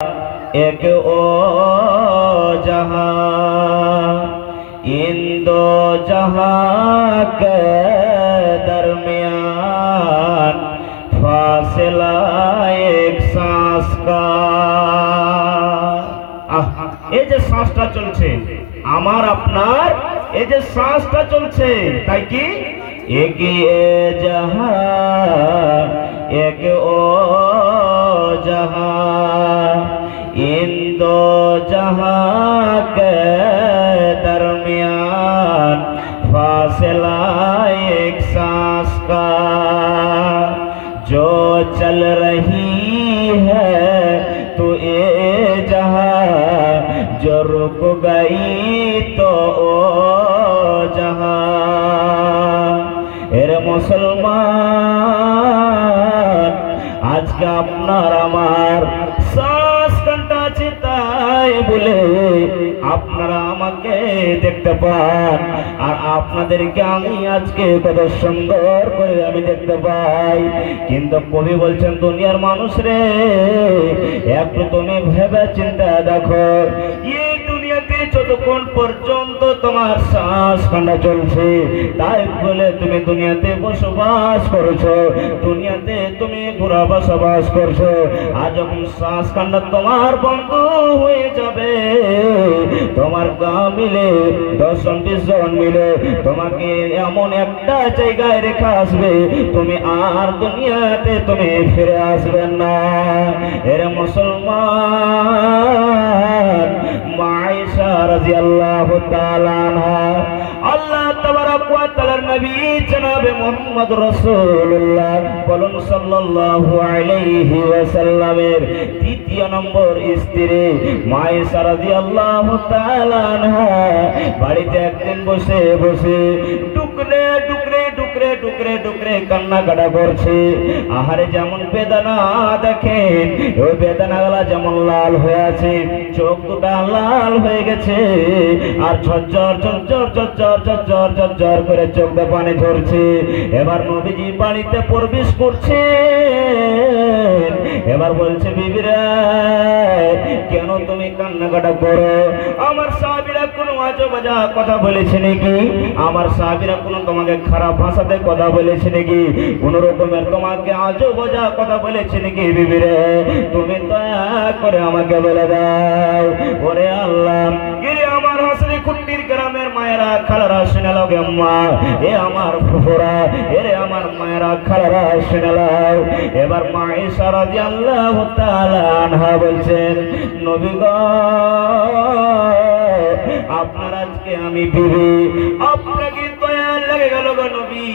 एक ओ जहां इन दो जहां के दरमियान फासला एक सांस का। এই যে শ্বাসটা চলছে আমার আপনার, এই যে শ্বাসটা চলছে, তাই কি এগিয়ে যাহা এক ও যাহা इन दो जहां के दरमियान फासला एक सांस का। जो चल रही है तो ये जहां, जो रुक गई तो ओ जहां। এর মুসলমান, আজকে আপনার আমার শ্বাস কান্টা আছে তাই বলে আপনারা আমাকে দেখতে পান, আর আপনাদেরকে আমি আজকে কত সুন্দর করে আমি দেখতে পাই। কিন্তু কবি বলছেন দুনিয়ার মানুষ রে, একটু তুমি ভেবে চিন্তা দেখো, এই দুনিয়াতে যতক্ষণ পর্যন্ত তোমার শ্বাস কান্টা চলছে তাই বলে তুমি দুনিয়াতে বসবাস করছো, দুনিয়াতে তুমি ঘোরা বসবাস করছো। আর যখন শ্বাস কান্টা তোমার বন্ধ হয়ে যাবে, তোমার গাঁ মিলে 10-20 জন মিলে তোমাকে এমন একটা জায়গায় রেখে আসবে, তুমি আর দুনিয়াতে তুমি ফিরে আসবেন না। এর মুসলমান, মা আয়েশা রাদিয়াল্লাহু তাআলা আনহা, আল্লাহ তাবারক ওয়া তাআলার নবী জনাবে মুহাম্মদ রাসূলুল্লাহ বলুন সাল্লাল্লাহু আলাইহি ওয়াসাল্লামের দ্বিতীয় নম্বর স্ত্রী মা আয়েশা রাদিয়াল্লাহু তাআলা আনহা বাড়িতে একদিন বসে বসে টুকরে টুকরে টুকরে টুকরে টুকরে কান্নাকাটা করছে। আহারে যেমন বেদনা দেখেন, ওই বেদনাগুলা যেমন লাল হয়ে আছে, চোখ দুটা লাল হয়ে গেছে, আর ঝরঝর ঝরঝর ঝরঝর ঝরঝর ঝরঝর করে চোখ দিয়ে পানি ঝরছে। এবার নবীজি বাড়িতে প্রবেশ করছে, এবার বলছে বিবিরা কেন তুমি কান্নাকাটা করো? আমার সাহাবীরা কোনো আজেবাজে কথা বলেছে নাকি? আমার সাহাবীরা কোনো তোমাকে খারাপ ভাষাতে কথা বলেছে নাকি? কোন রকমের তোমাকে আজেবাজে কথা বলেছে নাকি? বিবিরা তুমি দয়া করে আমাকে বলে দাও। ওরে আল্লাহ, গিরে আমার হাসরি কুট্টির গ্রামের মায়েরা খালারা শুনে লাও গে মা, এ আমার ফুফুরা, এরে আমার মায়েরা খালারা শুনে লাও। এবার মা আয়েশা রাদিয়াল্লাহু তাআলা আনহা বলছেন নবী গো, আপনার আজকে আমি বিবি, আপনাকে দয়া লেগে গেল গো নবী,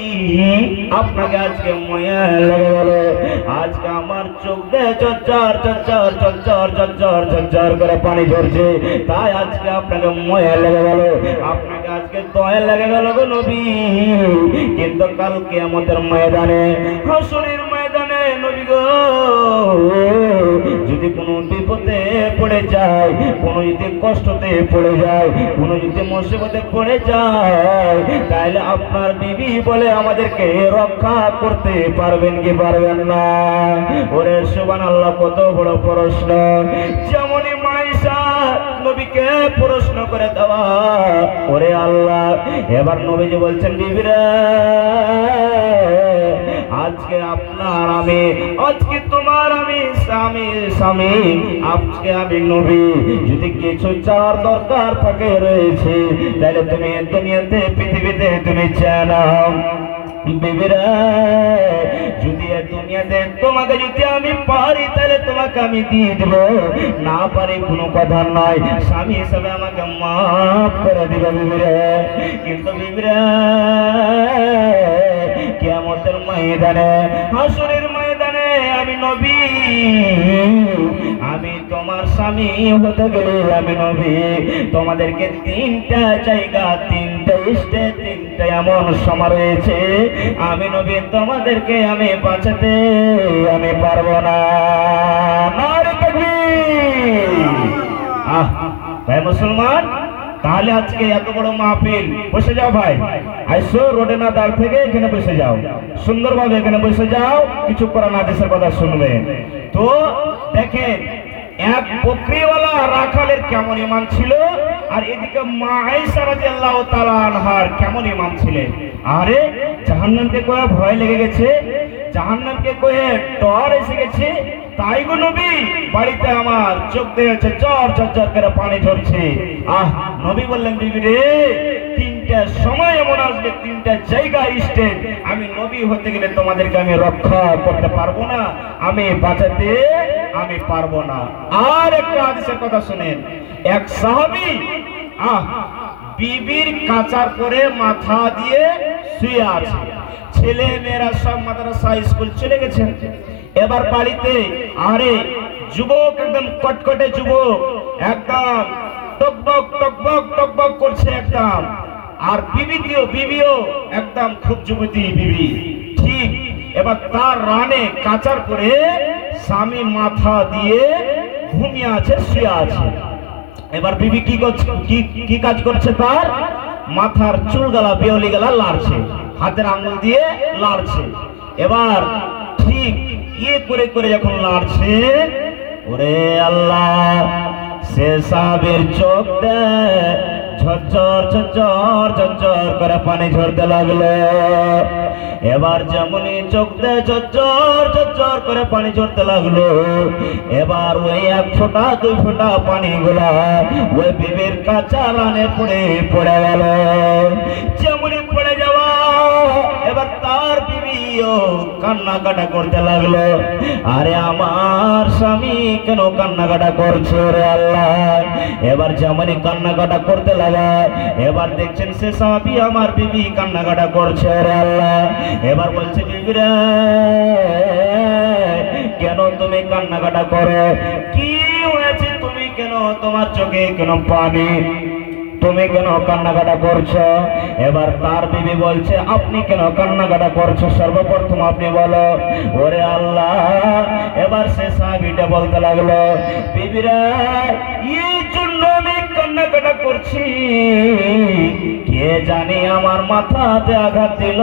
আপনাকে আজকে মায়া লেগে গেল। আজকে আমার চোখ দিয়ে ঝরঝর ঝরঝর ঝরঝর ঝরঝর ঝরঝর করে পানি ঝরছে, তাই আজকে আপনাকে মায়া লেগে গেল, আপনাকে আজকে দয়া লেগে গেল গো নবী। কিন্তু কাল কিয়ামতের ময়দানে, হাসরের ময়দানে নবী গো, যদি কোনো বিপদে পড়ে যায়, কোনো যদি কষ্টতে পড়ে যায়, কোনো যদি মুসিবতে পড়ে যায়, তাহলে আপনার বিবি বলে আমাদেরকে রক্ষা করতে পারবেন কি পারবেন না? ওরে সুবহানাল্লাহ, কত বড় প্রশ্ন! যেমনই মা আয়েশা নবীকে প্রশ্ন করে দেওয়া, ওরে আল্লাহ, এবার নবীজি বলছেন বিবিরা আজকে আপনার আমি, আজকে তোমার আমি স্বামী স্বামী, আজকে আমি নবী, যদি কিছু চাওয়ার দরকার থাকে রয়েছে তাহলে তুমি দুনিয়াতে পৃথিবীতে তুমি চেয়ে নাও। বিবিরা যদি দুনিয়াতে তোমাকে যদি আমি পারি তাহলে তোমাকে আমি দিয়ে দেব, না পারি কোনো কথা নয়, স্বামী হিসাবে আমাকে মাফ করে দিবে বিবিরা। কিন্তু বিবিরা কিয়ামতের ময়দানে, হাসরের ময়দানে আমি নবী, আমি তোমার স্বামী হতে গেলে আমি নবী, তোমাদেরকে তিনটা জায়গা, তিনটা স্টেজ, তিনটা এমন সময় রয়েছে, আমি নবী তোমাদেরকে আমি বাঁচাতে আমি পারবো না। নারে তাকবীর! ভাই মুসলমান, তাহলে আজকে এত বড় মাহফিল, বসে যাও ভাই, আইসো রোডে না দাঁড় থেকে এখানে বসে যাও, সুন্দরভাবে এখানে বসে যাও, কিছু করার না দেশের কথা শুনবে। তো দেখেন এক বকরিওয়ালা রাখালের কেমন ইমান ছিল, আর এদিকে মা আয়েশা রাদিয়াল্লাহু তাআলা আনহার কেমন ইমান ছিলেন। আরে জাহান্নামকে কয়ে ভয় লেগে গেছে, জাহান্নামকে কয়ে ডর এসে গেছে, তাই গো নবী বাড়িতে আমার চোখ দিয়ে চর চর করে পানি ঝরছে। নবী বললেন, বিবি রে, তিনটা সময় এমন আসবে, তিনটা জায়গা আসবে, আমি নবী হতে গেলে তোমাদেরকে আমি রক্ষা করতে পারবো না, আমি বাঁচাতে আমি পারবো না। আর একটা হাদিসের কথা শুনেন, এক সাহাবী বিবির কাচার পরে মাথা দিয়ে শুয়ে আছে, ছেলে মেয়েরা সব মাদ্রাসা স্কুল চলে গেছে, এবার বাড়িতে আরে যুবক একদম কটকটে যুবক, একদম টকবক টকবক টকবক করছে একদম, আর বিবিও একদম খুব যুবতী বিবি, ঠিক। এবার তার রানে কাচার করে স্বামী মাথা দিয়ে ঘুমিয়ে আছে, শুয়ে আছে। এবার বিবি কি কাজ করছে, তার মাথার চুল গালা বেওলি গালা লাড়ছে, হাতের আঙুল দিয়ে লাড়ছে। এবার ঠিক করে করে যখন লাড়ছে, ওরে আল্লাহ, সে সাহাবীর চোখ ঝরঝর ঝরঝর ঝরঝর করে পানি ঝরতে লাগলো। এবার যেমনই চোখ দিয়ে ঝরঝর ঝরঝর করে পানি ঝরতে লাগলো, এবার ওই এক ফোঁটা দুই ফোঁটা পানি গুলা ওই বিবির কাঁচা রানে পড়ে গেল। যেমনই পড়ে যাওয়া, এবার তার বিবিও কান্নাকাটা করতে লাগলো, আরে আমার স্বামী কেন কান্নাকাটা করছে রে আল্লাহ। এবার যেমনই কান্নাকাটা করতে লাগা, এবার দেখছেন সে সাহাবী আমার বিবি কান্নাকাটা করছে রে আল্লাহ। এবার বলছে, বিবিরা কেন তুমি কান্নাকাটা করো, কি হয়েছে, তুমি কেন, তোমার চোখে কেন পানি, তুমি কেন কান্নাকাটা করছো। এবার তার বিবি বলছে, আপনি কেন কান্নাকাটা করছো, সর্বপ্রথম আপনি বলো। ওরে আল্লাহ, এবার সে সাহাবীটা বলতে লাগলো, বিবিরা এই জন্য আমি কান্নাকাটা করছি, কে জানি আমার মাথাতে আঘাত দিল,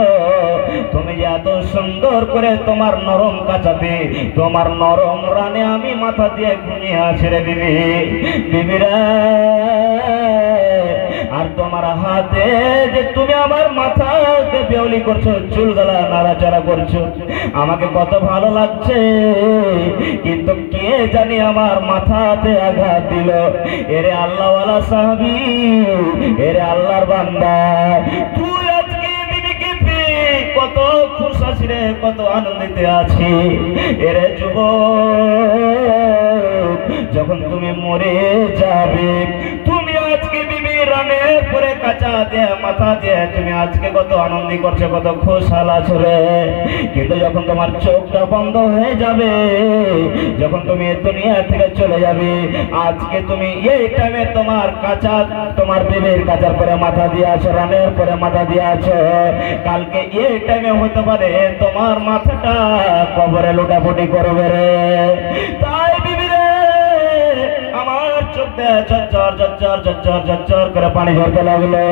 তুমি যে এত সুন্দর করে তোমার নরম কাঁচাতে, তোমার নরম রানে আমি মাথা দিয়ে ঘুমিয়ে আছি রে বিবিরা, আর তোমার হাতে যে তুমি আমার মাথাতে বেউলি করছো, চুলগুলা নাড়াচাড়া করছো, আমাকে কত ভালো লাগছে, কিন্তু কে জানি আমার মাথাতে আঘাত দিল। এরে আল্লাহওয়ালা সাহাবী, এরে আল্লাহর বান্দা, তুই আজকে বিবিকে পেয়ে কত খুশি আছি রে, কত আনন্দিত আছি। এরে যুবক, যখন তুমি মরে যাবে, তুমি আজকে বিবি রানে পরে কাঁচা দিয়ে মাথা দিয়ে তুমি আজকে কত আনন্দ করছো, কত খুশহাল আছো রে, কিন্তু যখন তোমার চোখটা বন্ধ হয়ে যাবে, যখন তুমি দুনিয়া থেকে চলে যাবে, আজকে তুমি এই টাইমে তোমার কাঁচা, তোমার বিবির কাঁচার পরে মাথা দিয়ে আছো, রানের পরে মাথা দিয়ে আছো, কালকে এই টাইমে হতে পারে তোমার মাথাটা কবরে লুটাপুটি করবে রে। তাই বিবি রে, আমার চোখ দিয়ে ঝরঝর ঝরঝর ঝরঝর ঝরঝর করে পানি ঝরতে লাগলো,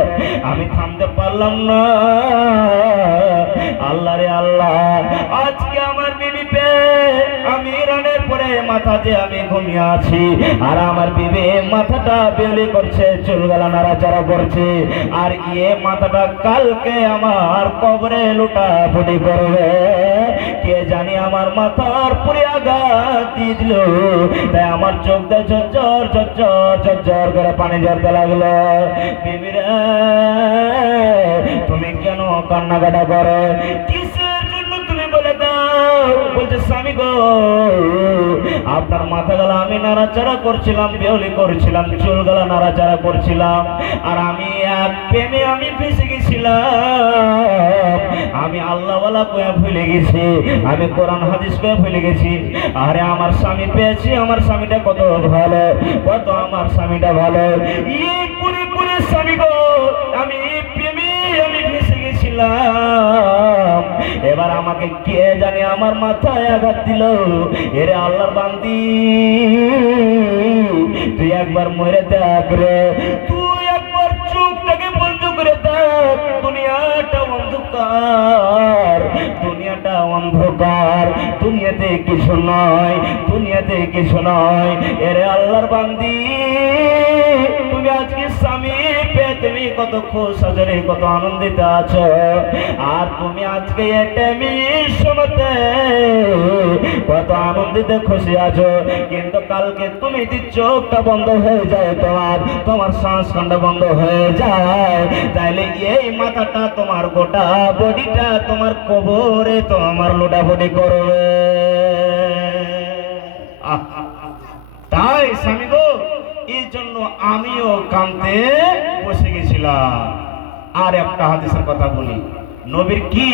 আমি থামতে পারলাম না। আল্লাহ রে আল্লাহ, আজকে আমার বিবি পেয়ে আমি রানের পরে মাথা দিয়ে আমি ঘুমিয়ে আছি, আর আমার বিবি মাথাটা বেলি করছে, চুলগালা নাড়াচাড়া করছে, আর মাথাটা কালকে আমার কবরে লুটাপুটি করবে, কে জানি আমার মাথার পুরে আঘাত দিয়ে দিল। তাই আমার চোখ দিয়ে ঝরঝর ঝরঝর ঝরঝর করে পানি ঝরতে লাগলো। বিবিরা তুমি কেন কান্নাকাটা করো, কিসের জন্য তুমি বলে দাও। বলছে, স্বামী গো, আপনার মাথা গলা আমি নাড়াচাড়া করছিলাম, বেউলি করছিলাম, চুল গলা নাড়াচাড়া করছিলাম, আর আমি এক প্রেমে আমি ফেসে গেছিলাম, আমি আল্লাহওয়ালা কয়ে ভুলে গেছি, আমি কোরআন হাদিস কয়ে ভুলে গেছি। আরে আমার স্বামী পেয়েছি, আমার স্বামীটা কত ভালো, কত আমার স্বামীটা ভালো, এই করে করে স্বামী গো আমি প্রেমে আমি ফেসে গেছিলাম। এবার আমাকে কে জানে আমার মাথায় আঘাত দিল। এরে আল্লাহর বান্দি, তুই একবার মরে দেখ রে, তুই একবার চোখটাকে বন্ধ করে দেখ, দুনিয়াটা অন্ধকার, দুনিয়াটা অন্ধকার, দুনিয়া দুনিয়াতে কিছু নয়, দুনিয়াতে কিছু নয়। এরে আল্লাহর বান্দি, তুমি আজকে স্বামী পেয়ে তুমি কত খুশ আজরে, কত আনন্দিত আছো। আর তুমি আজকে একটা সময়তে কত আনন্দিত খুশি আছো, কিন্তু কালকে তুমি যদি চোখটা বন্ধ হয়ে যায়, তোমার শ্বাসখণ্ড বন্ধ হয়ে যায়, তাইলে এই মাথাটা তোমার গোটা বডিটা তোমার কবরে তোমার লোটাফুটি করবে। তাই স্বামী গো, এই জন্য আমিও কাঁদতে বসে গেছিলাম। আর একটা হাদিসের কথা বলি, নবীর কি